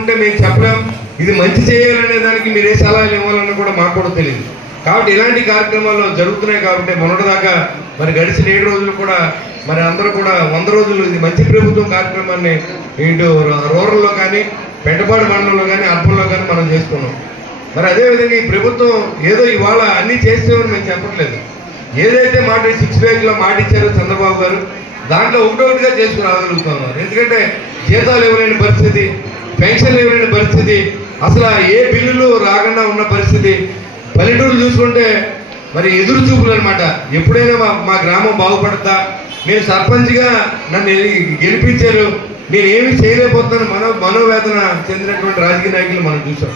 ఉంటే మేము చెప్పలేం, ఇది మంచి చేయాలనే దానికి మీరు ఏ సలహాలు ఇవ్వాలన్నా కూడా మాకు కూడా తెలియదు. కాబట్టి ఇలాంటి కార్యక్రమాలు జరుగుతున్నాయి. కాబట్టి మొన్నటిదాకా మరి గడిచిన 7 రోజులు కూడా మరి అందరూ కూడా 100 రోజులు ఇది మంచి ప్రభుత్వం కార్యక్రమాన్ని ఇటు రూరల్లో కానీ పెంటపాడు మండలంలో కానీ అర్బన్లో కానీ మనం చేసుకున్నాం. మరి అదేవిధంగా ఈ ప్రభుత్వం ఏదో ఇవాళ అన్నీ చేస్తామని మేము చెప్పట్లేదు. ఏదైతే మాట 6 ప్యాక్లో మాట ఇచ్చారో చంద్రబాబు గారు దాంట్లో ఒకటొకటిగా చేసుకుని రాగలుగుతున్నారు. ఎందుకంటే జీతాలు ఇవ్వలేని పరిస్థితి, పెన్షన్లు ఇవ్వలేని పరిస్థితి, అసలు ఏ బిల్లులు రాకుండా ఉన్న పరిస్థితి. పల్లెటూరు చూసుకుంటే మరి ఎదురు చూపులు అనమాట. ఎప్పుడైనా మా గ్రామం బాగుపడతా, నేను సర్పంచ్గా నన్ను గెలిపించారు, నేను ఏమి చేయలేకపోతున్నాను మనోవేదన చెందినటువంటి రాజకీయ నాయకులు మనం చూసాం.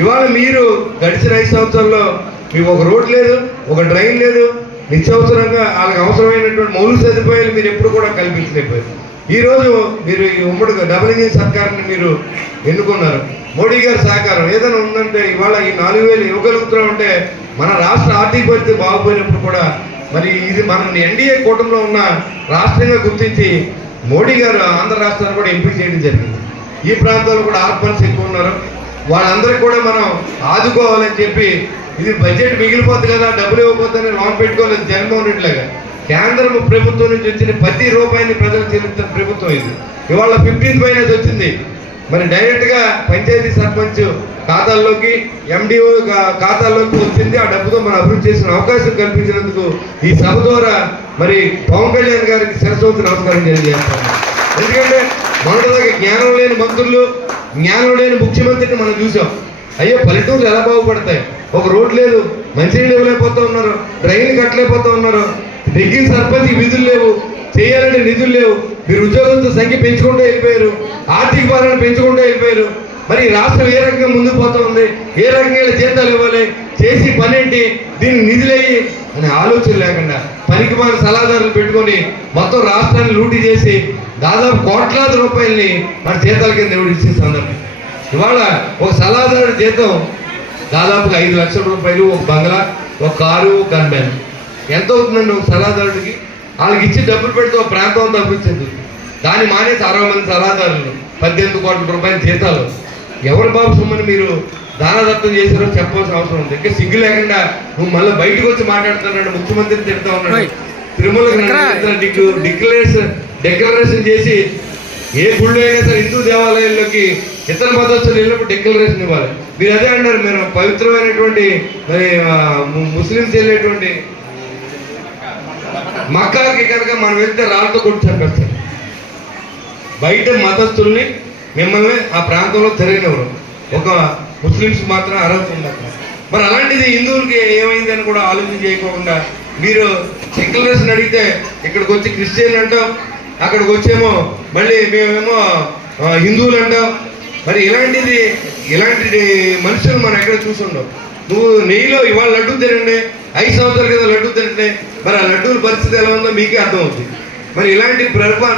ఇవాళ మీరు గడిచిన 5 సంవత్సరాల్లో మీకు ఒక రోడ్ లేదు, ఒక డ్రైన్ లేదు, నిత్యావసరంగా వాళ్ళకి అవసరమైనటువంటి మౌలిక సదుపాయాలు మీరు ఎప్పుడు కూడా కల్పించలేకపోయారు. ఈరోజు మీరు ఈ ఉమ్మడి డబుల్ ఇంజిన్ సర్కార్ని మీరు ఎన్నుకున్నారు. మోడీ గారి సహకారం ఏదైనా ఉందంటే ఇవాళ ఈ 4,000 ఇవ్వగలుగుతూ ఉంటే మన రాష్ట్ర ఆర్థిక పరిస్థితి బాగుపోయినప్పుడు కూడా మరి ఇది మన ఎన్డీఏ కూటమిలో ఉన్న రాష్ట్రంగా గుర్తించి మోడీ గారు ఆంధ్ర రాష్ట్రాన్ని కూడా ఎంపిక చేయడం జరిగింది. ఈ ప్రాంతాల్లో కూడా ఆర్ఫన్స్ ఎక్కువ ఉన్నారు, వాళ్ళందరికీ కూడా మనం ఆదుకోవాలని చెప్పి ఇది బడ్జెట్ మిగిలిపోతుంది కదా, డబ్బులు ఇవ్వకపోతే లోన్ పెట్టుకోలేదు జగన్మోహన్ రెడ్డి లాగా. కేంద్ర ప్రభుత్వం నుంచి వచ్చిన ప్రతి రూపాయిని ప్రజలకు చెల్లిస్తున్న ప్రభుత్వం ఇది. ఇవాళ 15th ఫైనాన్స్ వచ్చింది. మరి డైరెక్ట్గా పంచాయతీ సర్పంచ్ ఖాతాల్లోకి, ఎండిఓ ఖాతాల్లోకి వచ్చింది. ఆ డబ్బుతో మనం అభివృద్ధి చేసిన అవకాశం కల్పించినందుకు ఈ సభ ద్వారా మరి పవన్ కళ్యాణ్ గారికి శిరస్సు నమస్కారం తెలియజేస్తాను. ఎందుకంటే మొదటిదాకా జ్ఞానం లేని మంత్రులు, జ్ఞానం లేని ముఖ్యమంత్రిని మనం చూసాం. అయ్యో పల్లెటూరులు ఎలా బాగుపడతాయి, ఒక రోడ్ లేదు, మంచినీళ్ళు ఇవ్వలేకపోతూ ఉన్నారు, డ్రైన్లు కట్టలేకపోతూ ఉన్నారు, నెగ్గిన సర్పంచ్ విధులు లేవు, చేయాలంటే నిధులు లేవు. మీరు ఉద్యోగులతో సంఖ్య పెంచుకుంటూ వెళ్ళిపోయారు, ఆర్థిక భారాన్ని పెంచుకుంటూ వెళ్ళిపోయారు. మరి ఈ రాష్ట్రం ఏ రకంగా ముందుకు పోతా ఉంది, ఏ రకంగా జీతాలు ఇవ్వాలి, చేసి పని ఏంటి, దీనికి నిధులయ్యి అనే ఆలోచన లేకుండా పనికి మన సలహాదారులు పెట్టుకొని మొత్తం రాష్ట్రాన్ని లూటీ చేసి దాదాపు కోట్లాది రూపాయలని మన జీతాల కింద ఇచ్చే సందర్భం. ఇవాళ ఒక సలహాదారుడి జీతం దాదాపుగా 5 లక్షల రూపాయలు, ఒక బంగ్లా, ఒక కారు, ఒక గన్మ్యాన్. ఎంత అవుతుందండి ఒక సలహాదారుడికి? వాళ్ళకి ఇచ్చి డబ్బులు పెడితే ఒక ప్రాంతం అంతా అభివృద్ధి. దాన్ని మానేసి 60 మంది సలహాదారులు 18 కోట్ల రూపాయల జీతాలు. ఎవరు బాబు సొమ్మని మీరు దానదత్తం చేశారో చెప్పాల్సిన అవసరం ఉంది. ఇంకా సిగ్గు లేకుండా నువ్వు మళ్ళీ బయటకు వచ్చి మాట్లాడుతున్నాడు, ముఖ్యమంత్రిని తిడతా ఉన్నాడు. తిరుమలకి డిక్లరేషన్ చేసి ఏ గుళ్ళు అయినా సరే హిందూ దేవాలయాల్లోకి ఇతర మతస్థులు వెళ్ళినప్పుడు డిక్లరేషన్ ఇవ్వాలి. మీరు అదే అంటారు, మీరు పవిత్రమైనటువంటి మరి ముస్లింస్ వెళ్ళేటువంటి మక్కాకి కనుక మనం వెళ్తే రాళ్ళతో కొట్టి చంపేస్తారు. బయట మతస్థుల్ని మిమ్మల్ని ఆ ప్రాంతంలో తిరగనివ్వరు, ఒక ముస్లింస్ మాత్రం అర్హత ఉండదు. మరి అలాంటిది హిందువులకి ఏమైందని కూడా ఆలోచన చేయకుండా మీరు డిక్లరేషన్ అడిగితే ఇక్కడికి వచ్చి క్రిస్టియన్ అంటాం, అక్కడికి వచ్చేమో మళ్ళీ మేమేమో హిందువులు అంటాం. మరి ఇలాంటి మనుషులు మనం ఎక్కడ చూసుండవు. నువ్వు నెయ్యిలో ఇవాళ లడ్డూ తినండి, 5 సంవత్సరాల కింద లడ్డూ తినండి, మరి ఆ లడ్డూల పరిస్థితి ఎలా ఉందో మీకే అర్థమవుతుంది. మరి ఇలాంటి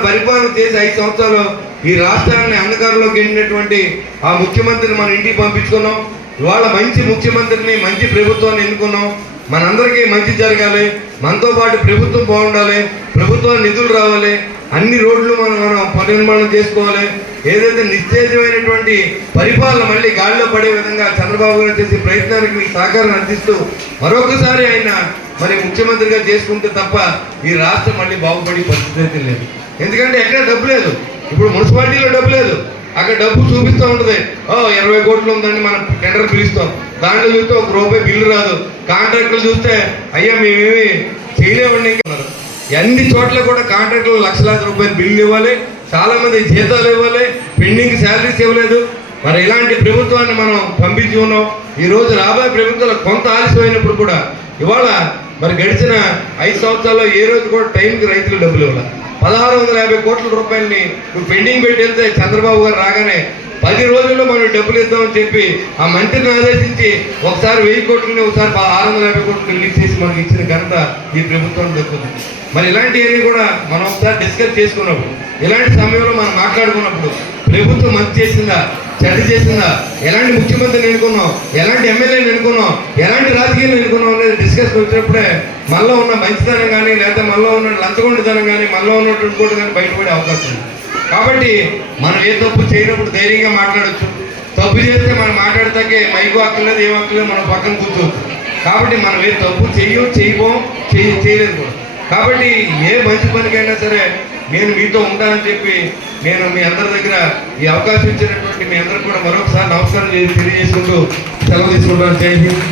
పరిపాలన చేసి 5 సంవత్సరాలు ఈ రాష్ట్రాన్ని అంధకారంలోకి వెళ్ళినటువంటి ఆ ముఖ్యమంత్రిని మన ఇంటికి పంపించుకున్నాం. ఇవాళ మంచి ముఖ్యమంత్రిని, మంచి ప్రభుత్వాన్ని ఎన్నుకున్నాం. మనందరికీ మంచి జరగాలి, మనతో పాటు ప్రభుత్వం బాగుండాలి, ప్రభుత్వానికి నిధులు రావాలి, అన్ని రోడ్లు మనం పునర్నిర్మాణం చేసుకోవాలి. ఏదైతే నిశ్చేజమైనటువంటి పరిపాలన మళ్ళీ గాలిలో పడే విధంగా చంద్రబాబు గారు చేసే ప్రయత్నానికి మీకు సహకారం అందిస్తూ మరొకసారి ఆయన మరి ముఖ్యమంత్రిగా చేసుకుంటే తప్ప ఈ రాష్ట్రం మళ్ళీ బాగుపడే పరిస్థితి అయితే లేదు. ఎందుకంటే ఎక్కడ డబ్బు లేదు. ఇప్పుడు మున్సిపాలిటీలో డబ్బు లేదు, అక్కడ డబ్బు చూపిస్తూ ఉంటుంది. 20 కోట్లు ఉందండి, మనం టెండర్ పిలుస్తాం, దాంట్లో చూస్తే ₹1 బిల్లు రాదు. కాంట్రాక్టులు చూస్తే అయ్యా మేమేమి చేయలేమండి అన్నారు. అన్ని చోట్ల కూడా కాంట్రాక్టులు లక్షలాది రూపాయలు బిల్లు ఇవ్వాలి, చాలా మంది జీతాలు ఇవ్వాలి, పెండింగ్ శాలరీస్ ఇవ్వలేదు. మరి ఇలాంటి ప్రభుత్వాన్ని మనం పంపించి ఉన్నాం. ఈరోజు రాబోయే ప్రభుత్వాలు కొంత ఆలస్యమైనప్పుడు కూడా ఇవాళ మరి గడిచిన 5 సంవత్సరాల్లో ఏ రోజు కూడా టైంకి రైతులు డబ్బులు ఇవ్వాలి. 1650 కోట్ల రూపాయలని నువ్వు పెండింగ్ పెట్టి వెళ్తే చంద్రబాబు గారు రాగానే 10 రోజుల్లో మనం డబ్బులు ఇద్దామని చెప్పి ఆ మంత్రిని ఆదేశించి ఒకసారి 1000 కోట్లని, ఒకసారి 650 కోట్లు రిలీజ్ చేసి మనకి ఇచ్చిన ఘనత ఈ ప్రభుత్వం దక్కుతుంది. మరి ఇలాంటివన్నీ కూడా మనం ఒకసారి డిస్కస్ చేసుకున్నప్పుడు, ఇలాంటి సమయంలో మనం మాట్లాడుకున్నప్పుడు ప్రభుత్వం మంచి చేసిందా, చెడ్డ చేసిందా, ఎలాంటి ముఖ్యమంత్రిని ఎన్నుకున్నాం, ఎలాంటి ఎమ్మెల్యేని ఎన్నుకున్నాం, ఎలాంటి రాజకీయాలు ఎన్నుకున్నాం అనేది డిస్కస్ వచ్చినప్పుడే మనలో ఉన్న మంచితనం కానీ, లేకపోతే మనలో ఉన్న లంచగొండితనం కానీ, మనలో ఉన్నటువంటి కూడా కానీ బయటపడే అవకాశం ఉంది. కాబట్టి మనం ఏ తప్పు చేయనప్పుడు ధైర్యంగా మాట్లాడచ్చు. తప్పు చేస్తే మనం మాట్లాడతాకే మైకు హక్కులేదు ఏం హక్కులేదు మనం పక్కన కూర్చోవచ్చు. కాబట్టి మనం ఏ తప్పు చేయలేదు కూడా. కాబట్టి ఏ మంచి పనికైనా సరే నేను మీతో ఉంటానని చెప్పి నేను మీ అందరి దగ్గర ఈ అవకాశం ఇచ్చినటువంటి మీ అందరికి కూడా మరొకసారి నమస్కారం తెలియజేసుకుంటూ సెలవు తీసుకుంటాను. జై హింద్.